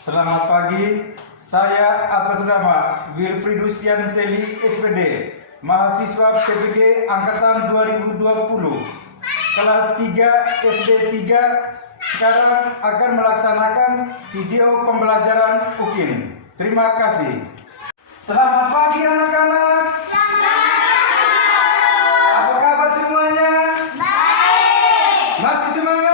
Selamat pagi, saya atas nama Wilfridus Yanseli SPD, mahasiswa PPD Angkatan 2020, kelas 3 SD 3, sekarang akan melaksanakan video pembelajaran UKIN. Terima kasih. Selamat pagi anak-anak. Apa kabar semuanya? Baik. Masih semangat?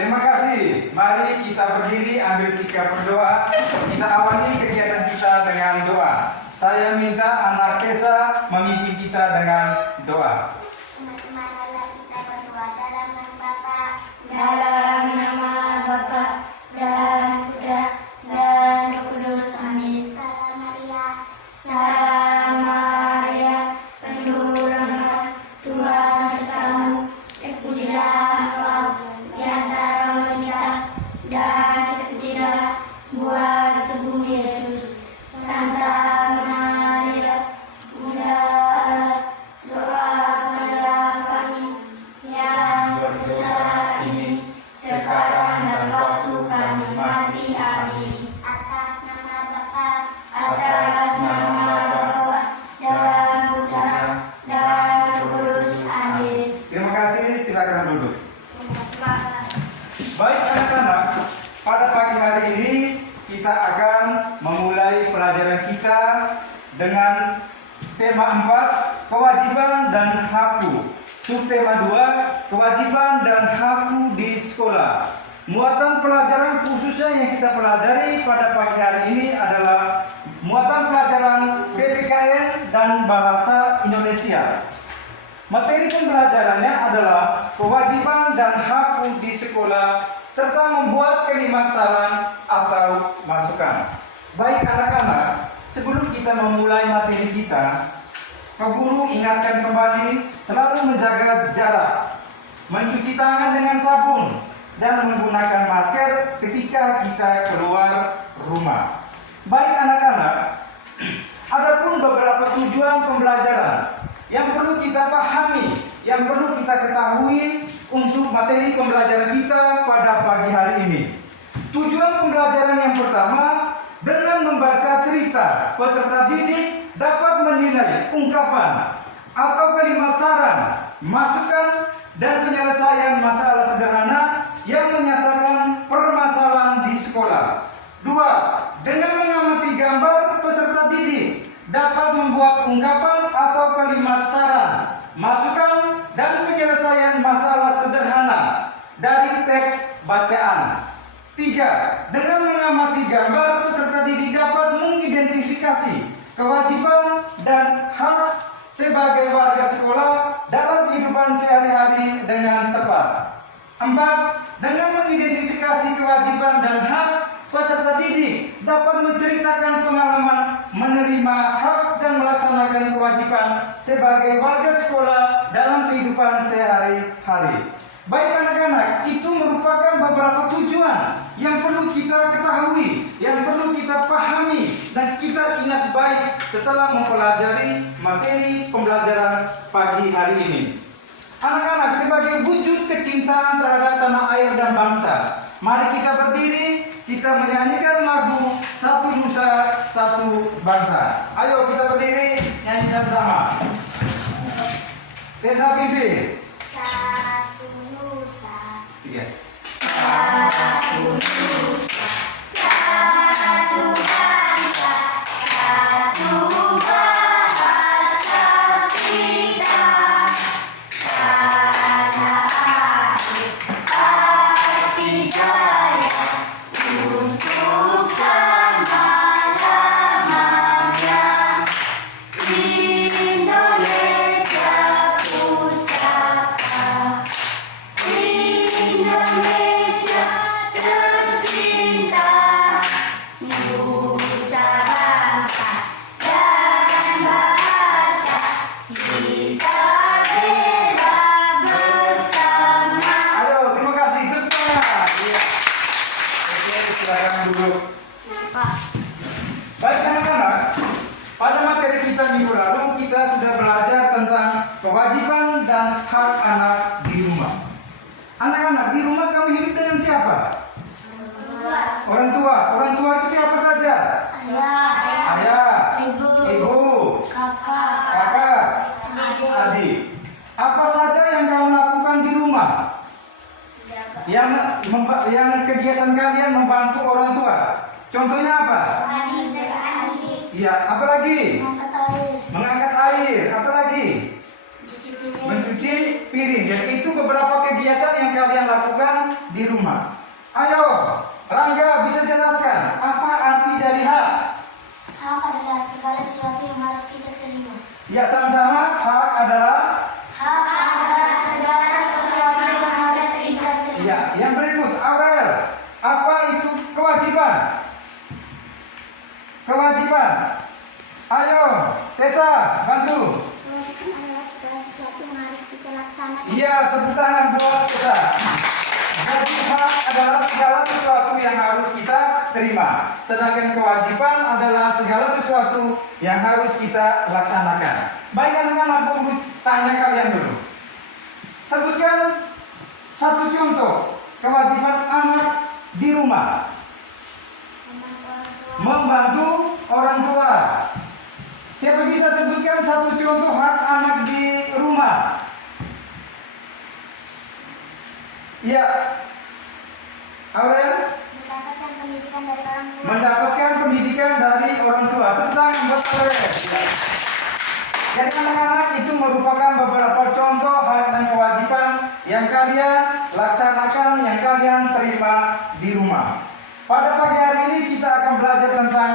Terima kasih. Mari kita berdiri, ambil sikap berdoa. Kita awali kegiatan kita dengan doa. Saya minta anak Tesa memimpin kita dengan doa. Marilah kita berdoa dalam nama Bapa, Dalam nama Bapa dan Putra dan Roh Kudus. Amin. Salam Maria, Salam Maria, penuh rahmat, Tuhan sertamu. Terpujilah Engkau di antara wanita, dan terpujilah buah tubuh Yesus. Santa Maria, Bunda Allah, doa kepada kami yang berdosa ini sekarang dan waktu kami mati. Amin. atas nama Bapa, Atas nama Bapa dan Putra dan Roh Kudus. Amin. Terima kasih, silakan duduk. Baik anak-anak, pada pagi hari ini kita akan memulai pelajaran kita dengan tema 4, kewajiban dan hakku. Subtema 2, kewajiban dan hakku di sekolah. Muatan pelajaran khususnya yang kita pelajari pada pagi hari ini adalah muatan pelajaran PPKN dan bahasa Indonesia. Materi pembelajarannya adalah kewajiban dan hakku di sekolah serta membuat kalimat saran atau masukan. Baik anak-anak, sebelum kita memulai materi kita, Pak Guru ingatkan kembali selalu menjaga jarak, mencuci tangan dengan sabun, dan menggunakan masker ketika kita keluar rumah. Baik anak-anak, adapun beberapa tujuan pembelajaran yang perlu kita pahami, yang perlu kita ketahui untuk materi pembelajaran kita pada pagi hari ini. Tujuan pembelajaran yang pertama, dengan membaca cerita, peserta didik dapat menilai ungkapan atau kalimat saran, masukan, dan penyelesaian masalah sederhana yang menyatakan permasalahan di sekolah. 2. Dengan mengamati gambar, peserta didik dapat membuat ungkapan atau kalimat saran, masukan, dan penyelesaian masalah sederhana dari teks bacaan. 3. Dengan mengamati gambar, peserta didik dapat mengidentifikasi kewajiban dan hak sebagai warga sekolah dalam kehidupan sehari-hari dengan tepat. 4. Dengan mengidentifikasi kewajiban dan hak, peserta didik dapat menceritakan pengalaman menerima hak dan melaksanakan kewajiban sebagai warga sekolah dalam kehidupan sehari-hari. Baik anak-anak, itu merupakan beberapa tujuan yang perlu kita ketahui, yang perlu kita pahami, dan kita ingat baik setelah mempelajari materi pembelajaran pagi hari ini. Anak-anak, sebagai wujud kecintaan terhadap tanah air dan bangsa, mari kita berdiri, kita menyanyikan lagu Satu Nusa, Satu Bangsa. Ayo kita berdiri, nyanyikan bersama. Tesa pimpin. satu nusa, Tiga. Satu nusa, satu bangsa, satu bahasa kita. Tanah air pasti jaya untuk selama-lamanya. Indonesia pusaka, Indonesia tercinta, nusa bangsa dan bahasa kita bela bersama. Ayo, terima kasih. Tepuk tangan. Iya. Oke, silakan duduk. Baik anak-anak, pada materi kita minggu lalu kita sudah belajar tentang kewajiban dan hak anak di rumah. Anak-anak di rumah Memang kami hidup dengan siapa? Orang tua. Orang tua itu siapa saja? Ayah, ibu, kakak, adik. Apa saja yang kamu lakukan di rumah? Yang kegiatan kalian membantu orang tua. Contohnya apa? Ya, apa lagi? Mengangkat air. Apa lagi? Mencuci piring. Jadi itu beberapa kegiatan yang kalian lakukan di rumah. Ayo, Rangga bisa jelaskan apa arti dari hak? Hak adalah segala sesuatu yang harus kita terima. Ya, sama-sama. Hak adalah. Hak adalah segala sesuatu yang harus kita terima. Ya, yang berikut, Aurel. Apa itu kewajiban? Kewajiban. Ayo, Tessa, bantu. Kewajiban adalah segala sesuatu yang harus kita laksanakan. Iya, tepuk tangan buat Tessa. Jadi hak adalah segala sesuatu yang harus kita terima. Sedangkan kewajiban adalah segala sesuatu yang harus kita laksanakan. Baik anak-anak, aku tanya kalian dulu. Sebutkan satu contoh kewajiban anak di rumah. Membantu orang tua. Siapa bisa sebutkan satu contoh hak anak di rumah? Iya. Aurel? Mendapatkan pendidikan dari orang tua. Mendapatkan pendidikan dari orang tua. Tentang buat Aurel. Jadi anak-anak itu merupakan beberapa contoh hak dan kewajiban yang kalian laksanakan, yang kalian terima di rumah. Pada pagi hari ini kita akan belajar tentang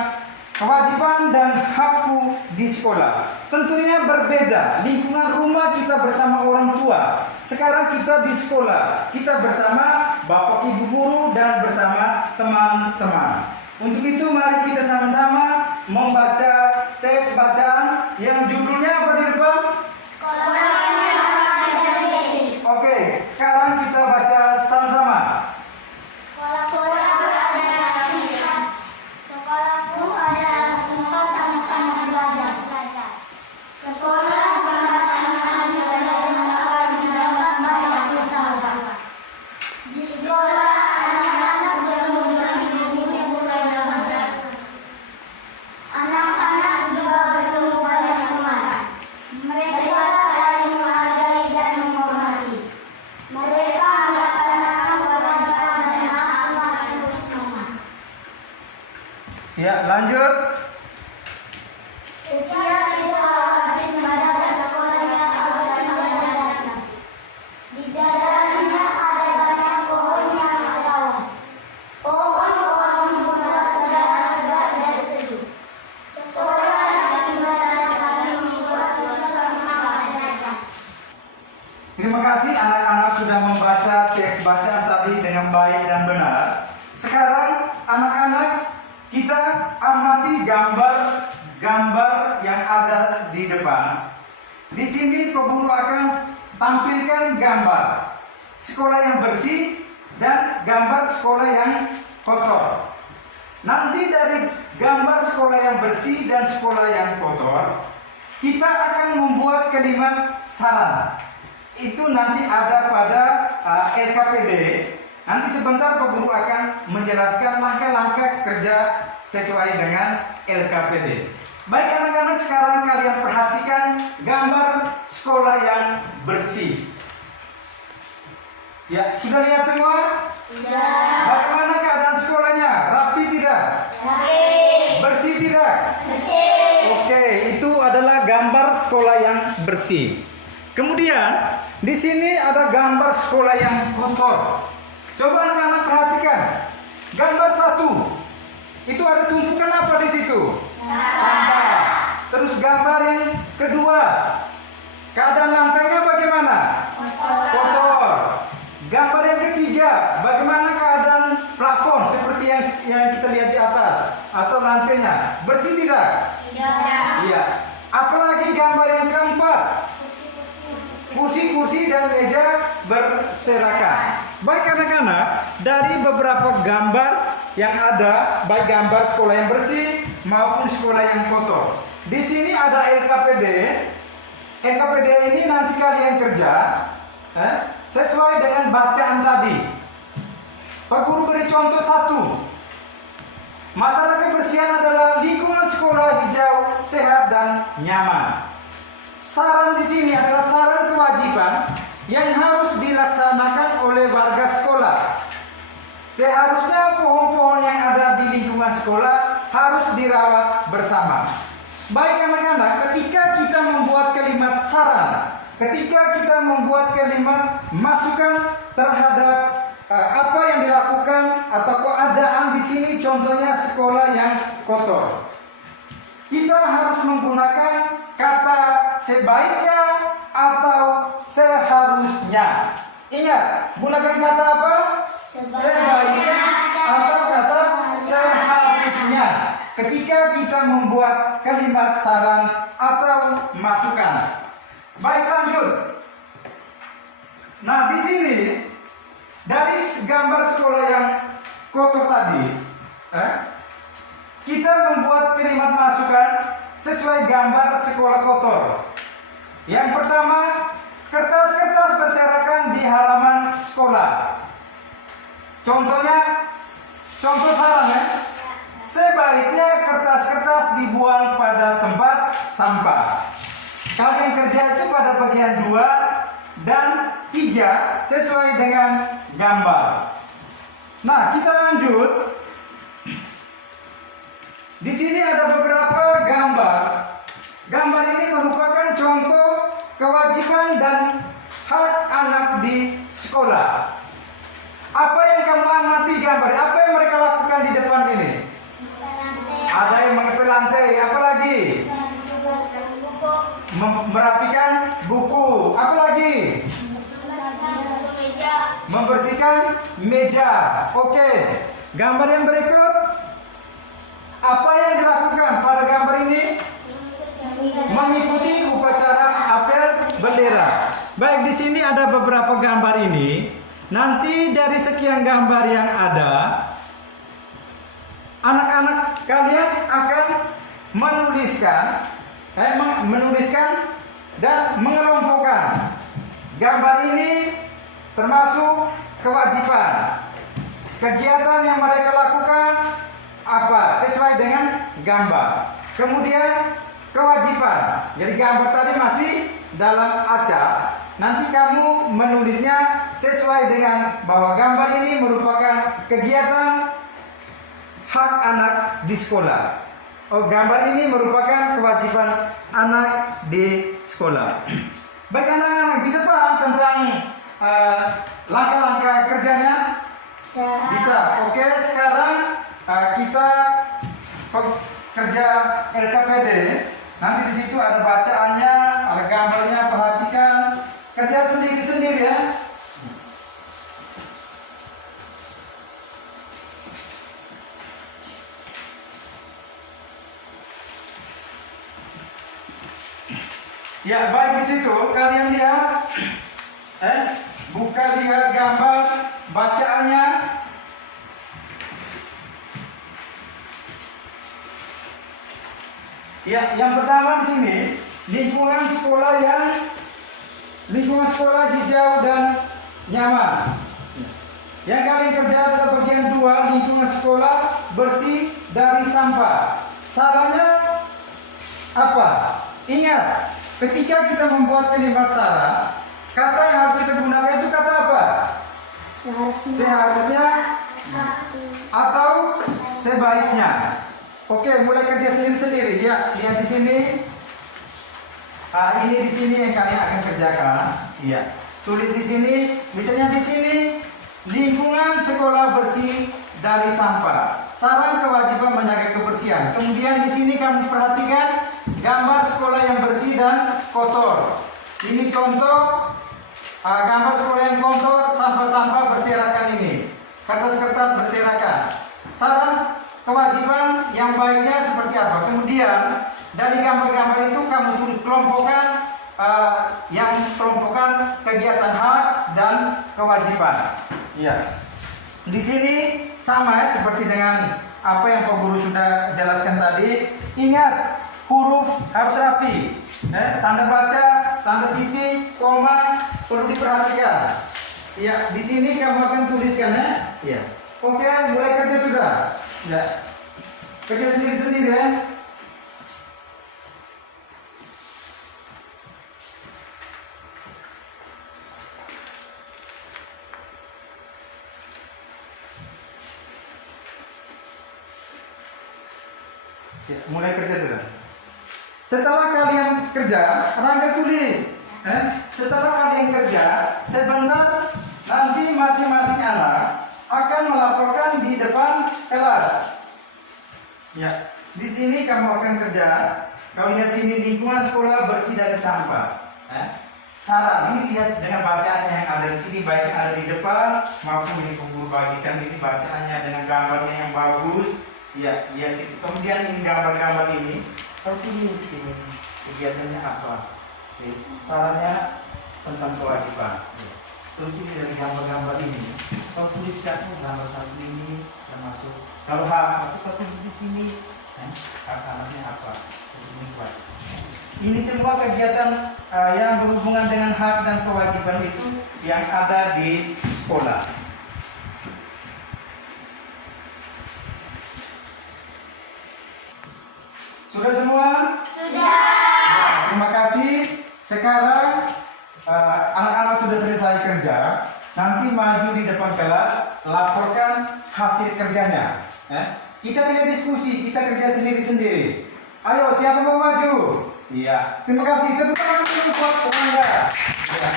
kewajiban dan hakku di sekolah. Tentunya berbeda. Lingkungan rumah kita bersama orang tua. Sekarang kita di sekolah. Kita bersama bapak ibu guru dan bersama teman-teman. Untuk itu mari kita sama-sama membaca teks bacaan yang judulnya apa di depan? Oke, sekarang kita baca sama-sama. Sekolahku adalah tempat anak-anak belajar. Sekolah tempat anak-anak belajar akan mendapat banyak pengetahuan. Di sekolah, anak-anak bertemu dengan guru yang beragam. Anak-anak juga bertemu banyak teman. Mereka saling menghargai dan menghormati. Mereka melaksanakan kewajiban dan hak bersama. Ya, lanjut. Setiap siswa wajib menjaga sekolahnya agar tidak datang. Di dalamnya ada banyak pohon yang berawan. Pohon-pohon membuat udara segar dan sejuk. Sekolah yang ibadah kami membuat siswa semangat belajar. Terima kasih anak-anak sudah membaca teks bacaan tadi dengan baik dan benar. Sekarang anak-anak kita amati gambar yang ada di depan. Di sini peguru akan tampilkan gambar sekolah yang bersih dan gambar sekolah yang kotor. Nanti dari gambar sekolah yang bersih dan sekolah yang kotor, kita akan membuat kalimat saran. Itu nanti ada pada LKPD. Nanti sebentar Pak Guru akan menjelaskan langkah-langkah kerja sesuai dengan LKPD. Baik anak-anak, sekarang kalian perhatikan gambar sekolah yang bersih. Ya, sudah lihat semua? Ya. Bagaimana keadaan sekolahnya? Rapi tidak? Bersih tidak? Bersih. Oke, itu adalah gambar sekolah yang bersih. Kemudian di sini ada gambar sekolah yang kotor. Coba anak-anak perhatikan. Gambar satu. Itu ada tumpukan apa di situ? Sampah. Terus gambar yang kedua. Keadaan lantainya bagaimana? Kotor. Gambar yang ketiga, bagaimana keadaan plafon seperti yang kita lihat di atas atau lantainya? Bersih tidak? Iya. Apalagi gambar yang keempat? Kursi-kursi dan meja berserakan. Baik anak-anak, dari beberapa gambar yang ada, baik gambar sekolah yang bersih maupun sekolah yang kotor. Di sini ada LKPD. LKPD ini nanti kalian kerja sesuai dengan bacaan tadi. Pak Guru beri contoh satu. Masalah kebersihan adalah lingkungan sekolah hijau, sehat dan nyaman. Saran di sini adalah saran kewajiban yang harus dilaksanakan oleh warga sekolah. Seharusnya pohon-pohon yang ada di lingkungan sekolah harus dirawat bersama. Baik anak-anak, ketika kita membuat kalimat saran, ketika kita membuat kalimat masukan terhadap apa yang dilakukan atau keadaan di sini, contohnya sekolah yang kotor, kita harus menggunakan kata sebaiknya atau seharusnya. Ingat, gunakan kata apa? Sebaiknya atau kata seharusnya ketika kita membuat kalimat saran atau masukan. Baik, lanjut. Nah, di sini dari gambar sekolah yang kotor tadi, kita membuat kalimat masukan sesuai gambar sekolah kotor. Yang pertama, kertas-kertas berserakan di halaman sekolah. Contohnya, contoh saran ya. Sebaiknya kertas-kertas dibuang pada tempat sampah. Kalian kerja itu pada bagian 2 dan 3 sesuai dengan gambar. Nah, kita lanjut. Di sini ada beberapa gambar. Gambar ini merupakan contoh kewajiban dan hak anak di sekolah. Apa yang kamu amati gambar? Apa yang mereka lakukan di depan ini? Ada yang mengepel lantai, apa lagi? Merapikan buku, apa lagi? Membersihkan meja. Oke. Gambar yang berikut, apa yang dilakukan pada gambar ini? Mengikuti upacara apel bendera. Baik, di sini ada beberapa gambar ini. Nanti dari sekian gambar yang ada, anak-anak kalian akan menuliskan dan mengelompokkan. Gambar ini termasuk kewajiban. Kegiatan yang mereka lakukan apa? Sesuai dengan gambar. Kemudian kewajiban. Jadi gambar tadi masih dalam acak. Nanti kamu menulisnya sesuai dengan bahwa gambar ini merupakan kegiatan hak anak di sekolah. Oh, gambar ini merupakan kewajiban anak di sekolah. Baik anak-anak, bisa paham tentang langkah-langkah kerjanya? Bisa. Oke, sekarang kita kerja LKPD. Nanti di situ ada bacaannya, ada gambarnya, perhatikan. Kerja sendiri-sendiri ya. Ya, baik, di situ kalian lihat, buka, lihat gambar, bacaannya. Ya, yang pertama di sini lingkungan sekolah hijau dan nyaman. Yang kalian kerja adalah bagian 2, lingkungan sekolah bersih dari sampah. Sarannya apa? Ingat, ketika kita membuat kalimat saran, kata yang harus kita gunakan itu kata apa? Seharusnya atau sebaiknya. Oke, mulai kerja sendiri-sendiri. Ya, lihat di sini. Ini di sini yang kalian akan kerjakan. Iya. Tulis di sini. Misalnya di sini, lingkungan sekolah bersih dari sampah. Saran kewajiban menjaga kebersihan. Kemudian di sini kamu perhatikan gambar sekolah yang bersih dan kotor. Ini contoh gambar sekolah yang kotor, sampah-sampah berserakan ini. Kertas-kertas berserakan. Saran kewajiban yang baiknya seperti apa? Kemudian dari gambar-gambar itu kamu tulis kelompokkan kegiatan hak dan kewajiban. Iya. Di sini sama ya, seperti dengan apa yang Pak Guru sudah jelaskan tadi. Ingat, huruf harus rapi. Tanda baca, tanda titik, koma perlu diperhatikan. Ya, di sini kamu akan tuliskan ya. Ya. Oke, mulai kerja sudah. Ya. Kerja sendiri-sendiri ya. Ya, mulai kerja sudah. Setelah kalian kerja, Rangga tulis. Setelah kalian kerja, sebentar nanti masing-masing anak akan melaporkan di depan kelas. Ya, di sini kamu akan kerja. Kau lihat sini lingkungan sekolah bersih dari sampah. Saran ini lihat dengan bacaan yang ada di sini, baik yang ada di depan maupun di buku bagikan ini bacaannya dengan gambarnya yang bagus. Ya, lihat situ. Kemudian ini gambar-gambar ini. Kau tulis ini kegiatannya apa? Sarannya tentang kewajiban. Terus ini dari gambar-gambar ini. Kau tulis gambar satu ini termasuk. Kalau hak kau tulis di sini. Hak anaknya apa? Ini buat. Ini semua kegiatan yang berhubungan dengan hak dan kewajiban itu yang ada di sekolah. Sudah semua? Sudah. Ya, terima kasih. Sekarang anak-anak sudah selesai kerja. Nanti maju di depan kelas, laporkan hasil kerjanya. Kita tidak diskusi, kita kerja sendiri-sendiri. Ayo, siapa mau maju? Iya. Terima kasih. Tepuk tangan dulu buat Rangga. Ya.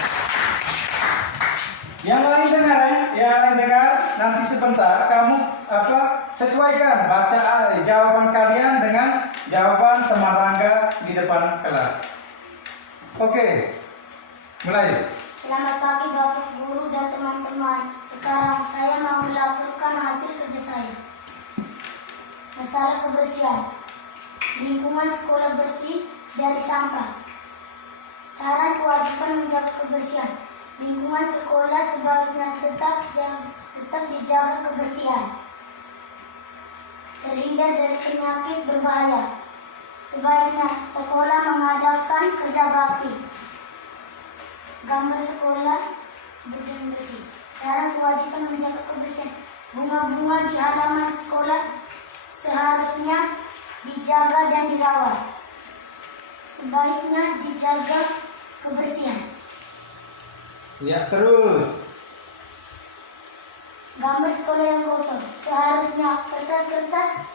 Yang lain dengar ya, yang lain dengar. Nanti sebentar kamu sesuaikan baca jawaban kalian dengan jawaban teman Rangga di depan kelas. Oke, mulai. Selamat pagi Bapak Guru dan teman-teman. Sekarang saya mau melaporkan hasil kerja saya. Masalah kebersihan. Lingkungan sekolah bersih dari sampah. Saran kewajiban menjaga kebersihan. Lingkungan sekolah sebaiknya tetap dijaga kebersihan. Terhindar dari penyakit berbahaya. Sebaiknya sekolah mengadakan kerja bakti. Gambar sekolah berden bersih. Saran kewajiban menjaga kebersihan. Bunga-bunga di halaman sekolah seharusnya dijaga dan dirawat. Sebaiknya dijaga kebersihan. Ya, terus. Gambar sekolah yang kotor. Seharusnya kertas-kertas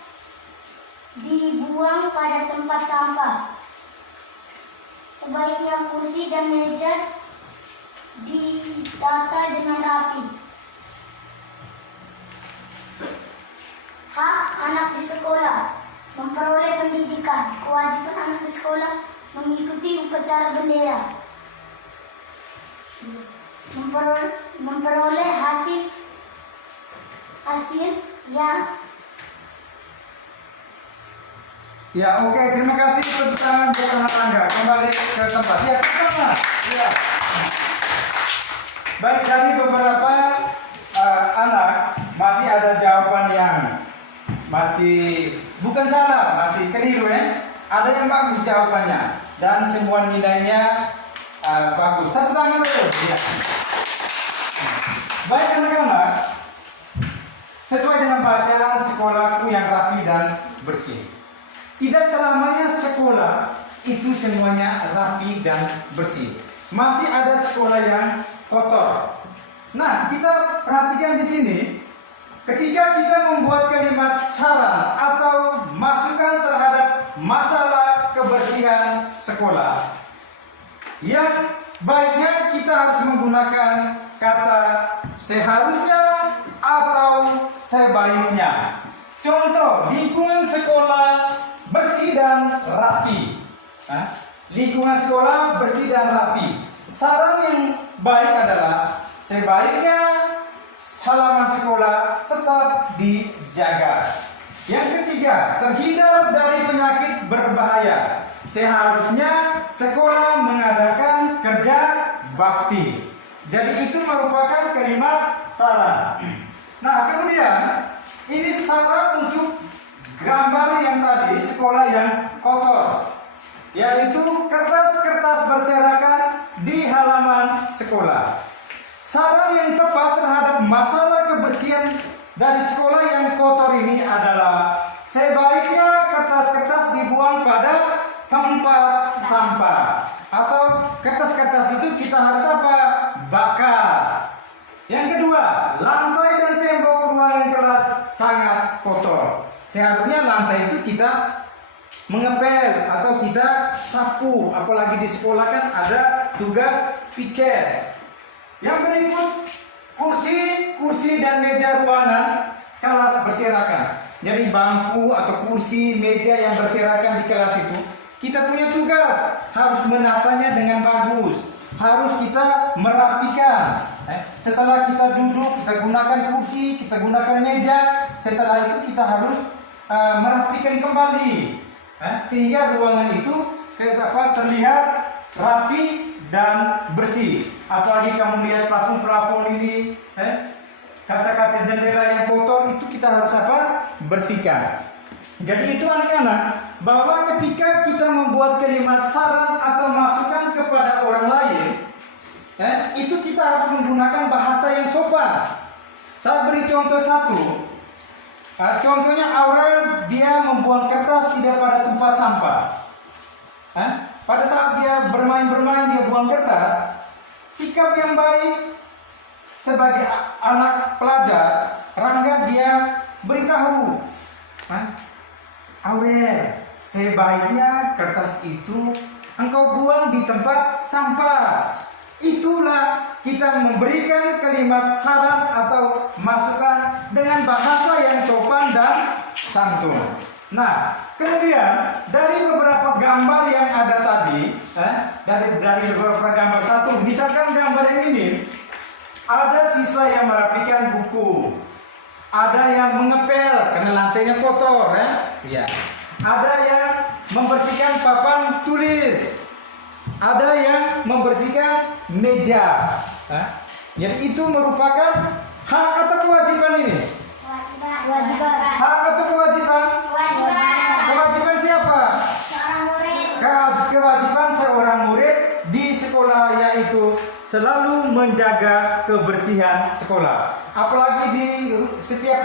dibuang pada tempat sampah. Sebaiknya kursi dan meja ditata dengan rapi. Hak anak di sekolah memperoleh pendidikan. Kewajiban anak di sekolah mengikuti upacara bendera. Memperoleh hasil yang Ya, oke, terima kasih tepuk tangan buat anak Rangga. Kembali ke tempat. Ya, sama. Ya. Baik, dari beberapa anak masih ada jawaban yang masih bukan salah, masih keliru ya. Ada yang bagus jawabannya dan semua nilainya bagus. Tepuk tangan dulu. Ya. Baik anak-anak, sesuai dengan bacaan sekolahku yang rapi dan bersih. Tidak selamanya sekolah itu semuanya rapi dan bersih. Masih ada sekolah yang kotor. Nah, kita perhatikan di sini, ketika kita membuat kalimat saran atau masukan terhadap masalah kebersihan sekolah, yang baiknya kita harus menggunakan kata seharusnya atau sebaiknya. Contoh, lingkungan sekolah bersih dan rapi. Lingkungan sekolah bersih dan rapi. Saran yang baik adalah sebaiknya halaman sekolah tetap dijaga. Yang ketiga, terhindar dari penyakit berbahaya. Seharusnya sekolah mengadakan kerja bakti. Jadi itu merupakan kalimat saran. Nah, kemudian ini saran untuk gambar yang tadi sekolah yang kotor, yaitu kertas-kertas berserakan di halaman sekolah. Saran yang tepat terhadap masalah kebersihan dari sekolah yang kotor ini adalah sebaiknya kertas-kertas dibuang pada tempat sampah. Atau kertas-kertas itu kita harus apa? Bakar. Yang kedua, lantai dan tembok ruangan kelas sangat kotor. Seharusnya lantai itu kita mengepel atau kita sapu, apalagi di sekolah kan ada tugas piket. Yang berikut, kursi dan meja ruangan kelas berserakan. Jadi bangku atau kursi, meja yang berserakan di kelas itu, kita punya tugas harus menatanya dengan bagus, harus kita merapikan. Setelah kita duduk, kita gunakan kursi, kita gunakan meja. Setelah itu kita harus merapikan kembali. Sehingga ruangan itu terlihat rapi dan bersih. Apalagi kamu lihat plafon ini, kaca-kaca jendela yang kotor itu kita harus apa? Bersihkan. Jadi itu anak-anak, bahwa ketika kita membuat kalimat saran atau masukan kepada orang lain, itu kita harus menggunakan bahasa yang sopan. Saya beri contoh satu. Contohnya Aurel, dia membuang kertas tidak pada tempat sampah. Pada saat dia bermain-bermain, dia buang kertas. Sikap yang baik sebagai anak pelajar, Rangga dia beritahu, Aurel, sebaiknya kertas itu engkau buang di tempat sampah. Itulah kita memberikan kalimat saran atau masukan dengan bahasa yang sopan dan santun. Nah, kemudian dari beberapa gambar yang ada tadi, dari beberapa gambar satu, misalkan gambar ini, ada siswa yang merapikan buku, ada yang mengepel karena lantainya kotor, ya. Ada yang membersihkan papan tulis. Ada yang membersihkan meja. Jadi itu merupakan hak atau kewajiban ini? Kewajiban. Hak atau kewajiban? Kewajiban. Kewajiban siapa? Seorang murid. Kewajiban seorang murid di sekolah yaitu selalu menjaga kebersihan sekolah. Apalagi di setiap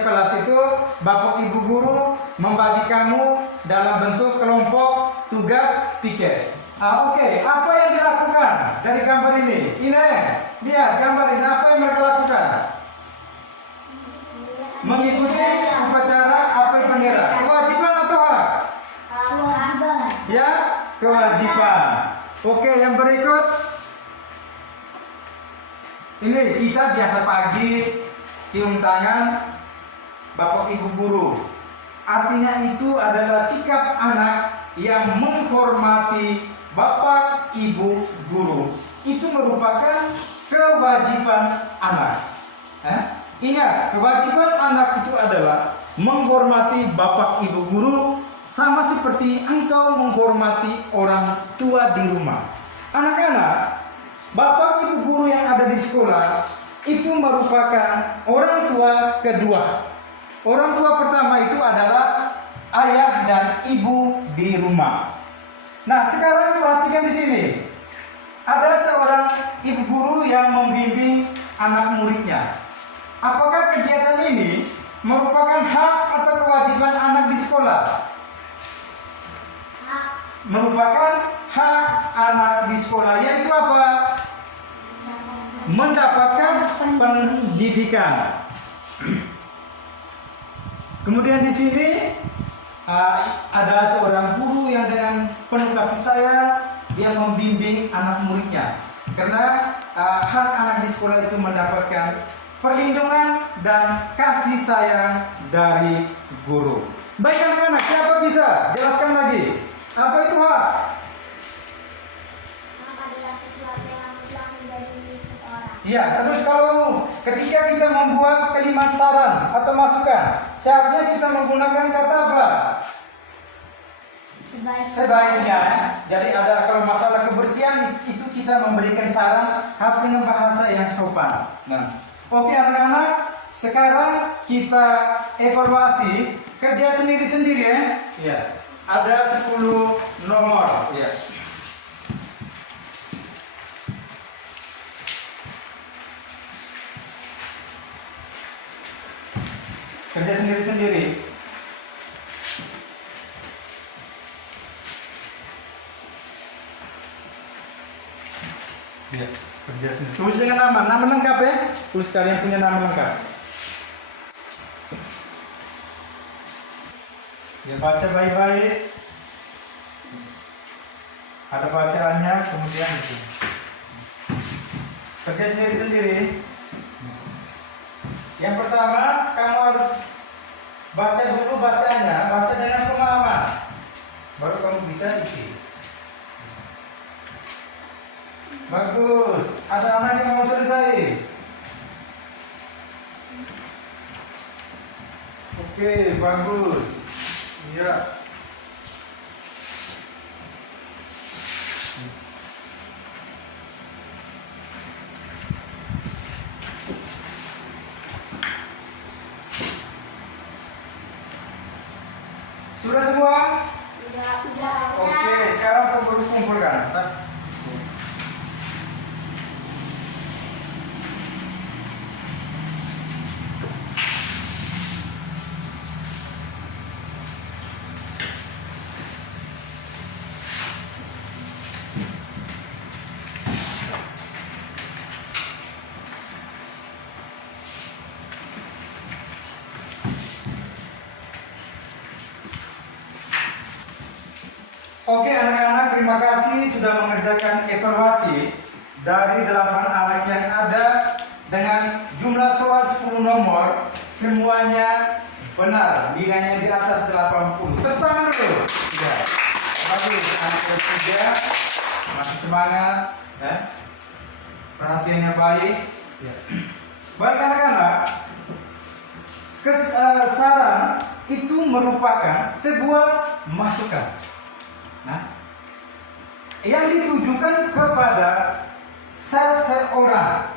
kelas itu, Bapak Ibu guru membagi kamu dalam bentuk kelompok tugas piket. Oke, apa yang dilakukan dari gambar ini? Ini, lihat gambar ini, apa yang mereka lakukan? Mengikuti upacara apel bendera. Kewajiban atau hak? Kewajiban. Ya, kewajiban. Oke, yang berikut. Ini kita biasa pagi cium tangan Bapak Ibu guru. Artinya itu adalah sikap anak yang menghormati Bapak Ibu guru. Itu merupakan kewajiban anak. Ingat, kewajiban anak itu adalah menghormati Bapak Ibu guru sama seperti engkau menghormati orang tua di rumah. Anak-anak, Bapak Ibu guru yang ada di sekolah itu merupakan orang tua kedua. Orang tua pertama itu adalah ayah dan ibu di rumah. Nah, sekarang perhatikan di sini. Ada seorang ibu guru yang membimbing anak muridnya. Apakah kegiatan ini merupakan hak atau kewajiban anak di sekolah? Merupakan hak anak di sekolah, yaitu apa? Mendapatkan pendidikan. Kemudian di sini ada seorang guru yang dengan penuh kasih sayang dia membimbing anak muridnya. Karena hak anak di sekolah itu mendapatkan perlindungan dan kasih sayang dari guru. Baik anak-anak, siapa bisa jelaskan lagi? Apa itu hak? Hak adalah sesuatu yang mutlak menjadi milik seseorang. Ya, terus kalau ketika kita membuat kalimat saran atau masukan, seharusnya kita menggunakan kata apa? Sebaiknya. Jadi ada kalau masalah kebersihan itu kita memberikan saran harus dengan bahasa yang sopan. Nah, oke anak-anak, sekarang kita evaluasi kerja sendiri-sendiri ya. Ya. Ada 10 nomor ya. Kerja sendiri-sendiri. Ya, kerja sendiri. Tulis dengan nama lengkap ya. Tulis kalian punya nama lengkap. Ya, baca baik-baik. Ada bacaannya, kemudian itu. Kerja sendiri-sendiri. Yang pertama, kamu harus baca dulu bacanya, baca dengan pemahaman. Baru kamu bisa isi. Bagus. Ada anak yang mau selesai? Oke, bagus. Iya. Sudah semua? Sudah. Oke, sekarang kita baru kumpulkan. Oke anak-anak, terima kasih sudah mengerjakan evaluasi dari 8 anak yang ada dengan jumlah soal 10 nomor. Semuanya benar, nilainya di atas 80. Tepuk tangan dulu. Ya. Bagus, anak kelas 3 masih semangat, ya. Perhatiannya baik. Ya. Baik anak-anak, saran itu merupakan sebuah masukan. Nah, yang ditujukan kepada seseorang.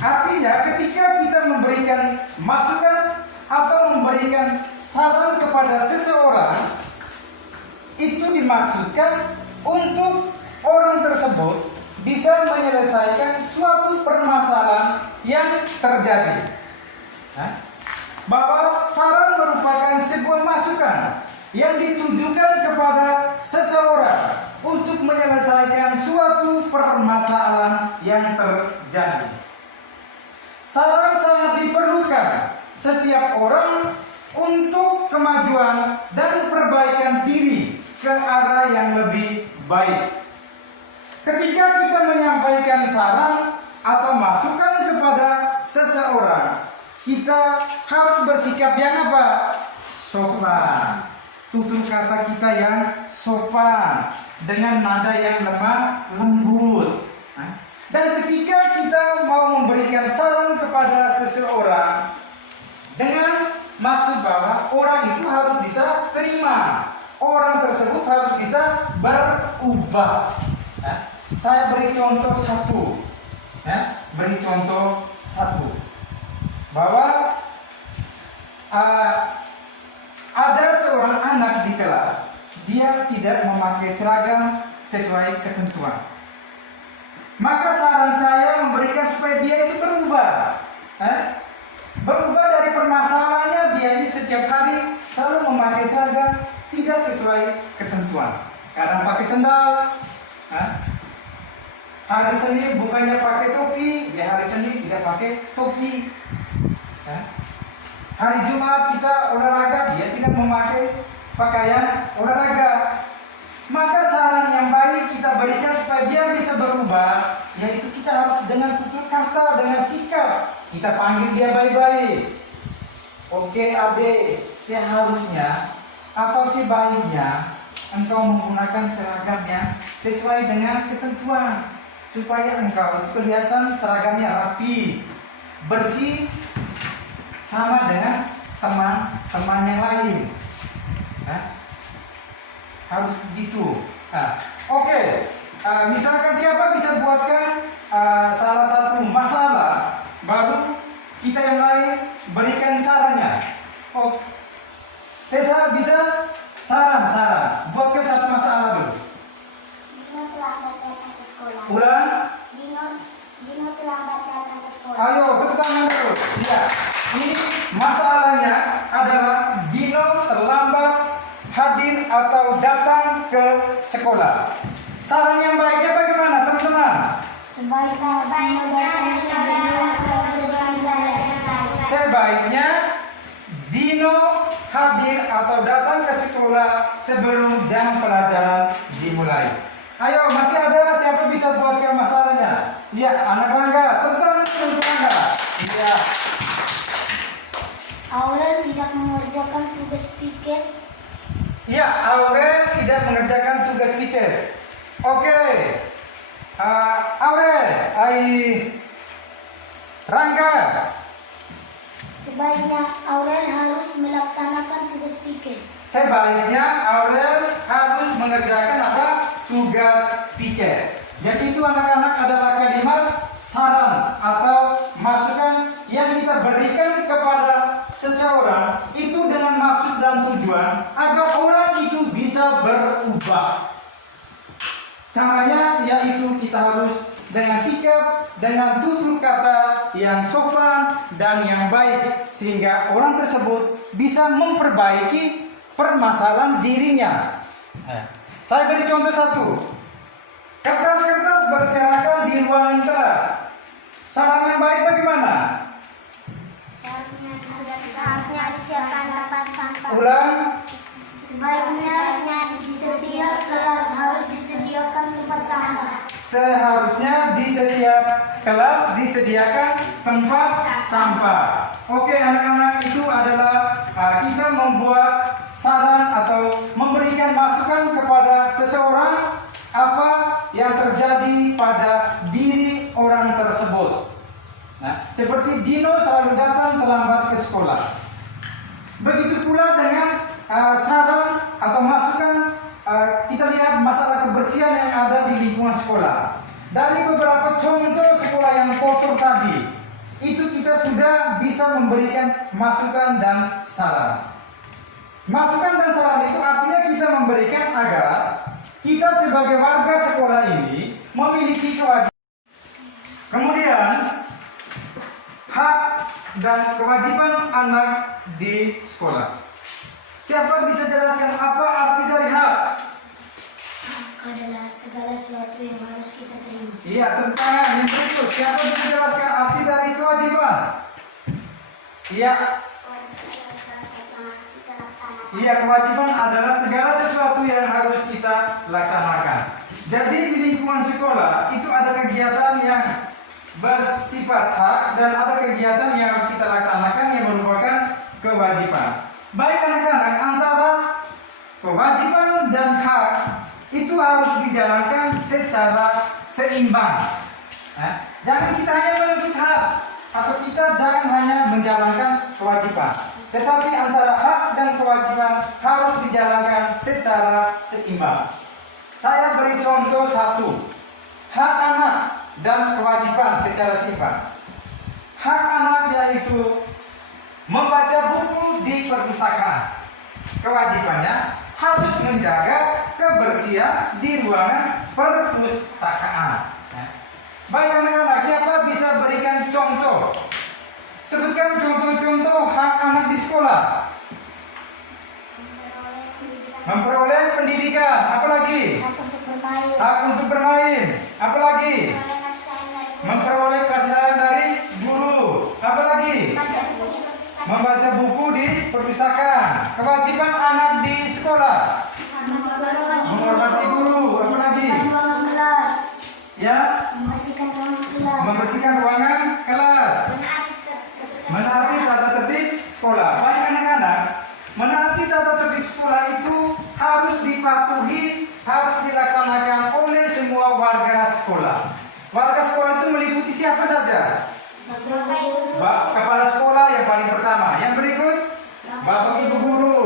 Artinya ketika kita memberikan masukan atau memberikan saran kepada seseorang, itu dimaksudkan untuk orang tersebut bisa menyelesaikan suatu permasalahan yang terjadi. Nah, bahwa saran merupakan sebuah masukan yang ditujukan kepada seseorang untuk menyelesaikan suatu permasalahan yang terjadi. Saran sangat diperlukan setiap orang untuk kemajuan dan perbaikan diri ke arah yang lebih baik. Ketika kita menyampaikan saran atau masukan kepada seseorang, kita harus bersikap yang apa? Sopan. Tutur kata kita yang sopan, dengan nada yang lemah lembut. Dan ketika kita mau memberikan saran kepada seseorang dengan maksud bahwa orang itu harus bisa terima, orang tersebut harus bisa berubah. Saya beri contoh satu, bahwa ada seorang anak di kelas, dia tidak memakai seragam sesuai ketentuan. Maka saran saya memberikan supaya dia itu berubah. Berubah dari permasalahannya, dia ini setiap hari selalu memakai seragam tidak sesuai ketentuan. Kadang pakai sendal, hari Senin bukannya pakai topi, dia hari Senin tidak pakai topi. Hari Jumat kita olahraga, dia tidak memakai pakaian olahraga. Maka saran yang baik kita berikan supaya dia bisa berubah, yaitu kita harus dengan tutur kata, dengan sikap. Kita panggil dia baik-baik. Oke adik, seharusnya atau sebaiknya engkau menggunakan seragam yang sesuai dengan ketentuan, supaya engkau kelihatan seragamnya rapi, bersih, sama dengan teman-teman yang lain. Harus begitu. Oke. Misalkan siapa bisa buatkan salah satu masalah, baru kita yang lain berikan sarannya. Tessa bisa saran. Buatkan satu masalah dulu. Dino terlambat datang ke sekolah. Ulang. Dino terlambat datang ke sekolah. Ayo, tepuk tangan dulu. Iya. Ini masalah atau datang ke sekolah. Saran yang baiknya bagaimana teman-teman? Sebaiknya mengerjakan sebelum pelajaran. Sebaiknya Dino hadir atau datang ke sekolah sebelum jam pelajaran dimulai. Ayo, masih ada siapa bisa buatkan masalahnya? Ya, anak Rangga, tentang Rangga. Iya. Aurel tidak mengerjakan tugas piket. Ya, Aurel tidak mengerjakan tugas piket. Oke. Aurel, Rangga. Sebaiknya Aurel harus melaksanakan tugas piket. Sebaiknya Aurel harus mengerjakan apa? Tugas piket. Jadi itu anak-anak adalah kalimat saran atau masukan yang kita berikan kepada seseorang itu dengan maksud dan tujuan agar orang itu bisa berubah. Caranya yaitu kita harus dengan sikap, dengan tutur kata yang sopan dan yang baik sehingga orang tersebut bisa memperbaiki permasalahan dirinya. Saya beri contoh satu. Kertas-kertas berserakan di ruangan kelas. Saran yang baik bagaimana? Harusnya disiapkan tempat sampah. Ulang. Sebaiknya di setiap kelas harus disediakan tempat sampah. Seharusnya di setiap kelas disediakan tempat sampah. Oke anak-anak, itu adalah kita membuat saran atau memberikan masukan kepada seseorang apa yang terjadi pada diri orang tersebut. Nah, seperti Dino selalu datang terlambat ke sekolah. Begitu pula dengan saran atau masukan kita lihat masalah kebersihan yang ada di lingkungan sekolah. Dari beberapa contoh sekolah yang kotor tadi, itu kita sudah bisa memberikan masukan dan saran. Masukan dan saran itu artinya kita memberikan agar kita sebagai warga sekolah ini memiliki kewajiban. Kemudian hak dan kewajiban anak di sekolah. Siapa bisa jelaskan apa arti dari hak? Hak adalah segala sesuatu yang harus kita terima. Iya, tentang yang berikut. Siapa bisa jelaskan arti dari kewajiban? Iya. Iya, kewajiban adalah segala sesuatu yang harus kita laksanakan. Jadi di lingkungan sekolah itu ada kegiatan yang bersifat hak dan ada kegiatan yang harus kita laksanakan yang merupakan kewajiban. Baik anak-anak, antara kewajiban dan hak itu harus dijalankan secara seimbang. Jangan kita hanya menuntut hak atau kita jangan hanya menjalankan kewajiban. Tetapi antara hak dan kewajiban harus dijalankan secara seimbang. Saya beri contoh satu. Hak anak dan kewajiban secara seimbang. Hak anak yaitu membaca buku di perpustakaan. Kewajibannya harus menjaga kebersihan di ruangan perpustakaan. Baik anak-anak, siapa bisa berikan contoh? Sebutkan contoh-contoh hak anak di sekolah. Memperoleh pendidikan, apalagi? Hak untuk bermain. Hak untuk bermain, apalagi? Memperoleh kasih sayang dari guru, apalagi? Membaca buku di perpustakaan. Kewajiban anak di sekolah. Menghormati guru, apalagi? Ruangan kelas. Ya, Membersihkan ruangan kelas. membersihkan ruangan kelas. Menaati tata tertib sekolah. Baik anak-anak, menaati tata tertib sekolah itu harus dipatuhi, harus dilaksanakan oleh semua warga sekolah. Warga sekolah itu meliputi siapa saja? Kepala sekolah yang paling pertama. Yang berikut, bapak ibu guru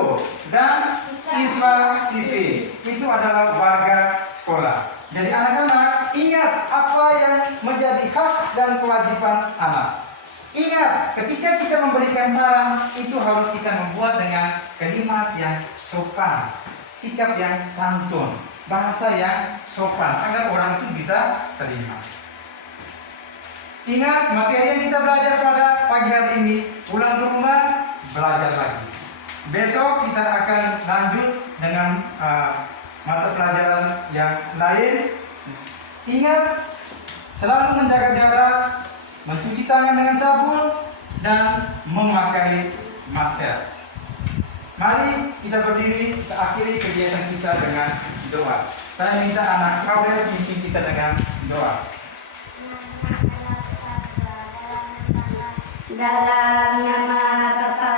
dan siswa-siswi. Itu adalah warga sekolah. Jadi anak-anak ingat apa yang menjadi hak dan kewajiban anak. Ingat, ketika kita memberikan saran, itu harus kita membuat dengan kalimat yang sopan, sikap yang santun, bahasa yang sopan, agar orang itu bisa terima. Ingat, materi yang kita belajar pada pagi hari ini, pulang ke rumah, belajar lagi. Besok kita akan lanjut dengan mata pelajaran yang lain. Ingat, selalu menjaga jarak, mencuci tangan dengan sabun, dan memakai masker. Mari kita berdiri, kita akhiri kegiatan kita dengan doa. Saya minta anak Kaurel pimpin kita dengan doa. Dalam nama Bapa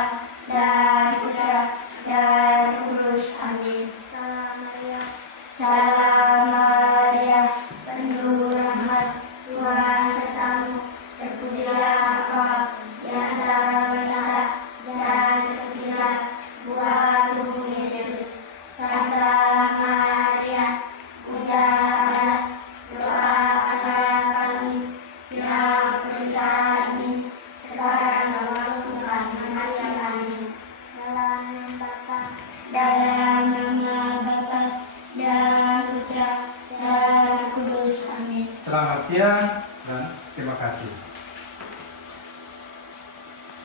dan Putra dan Roh Kudus. Amin. Salam Maria, penuh rahmat, Tuhan sertamu. Terpujilah engkau di antara wanita dan terpujilah buah tubuh Yesus. Santa Maria, Bunda Allah, doakanlah kami yang berdosa ini sekarang dan waktu Tuhan kami. Amin. Dalam nama Bapa dan Putra dan Roh Kudus. Amin. Selamat siang dan terima kasih.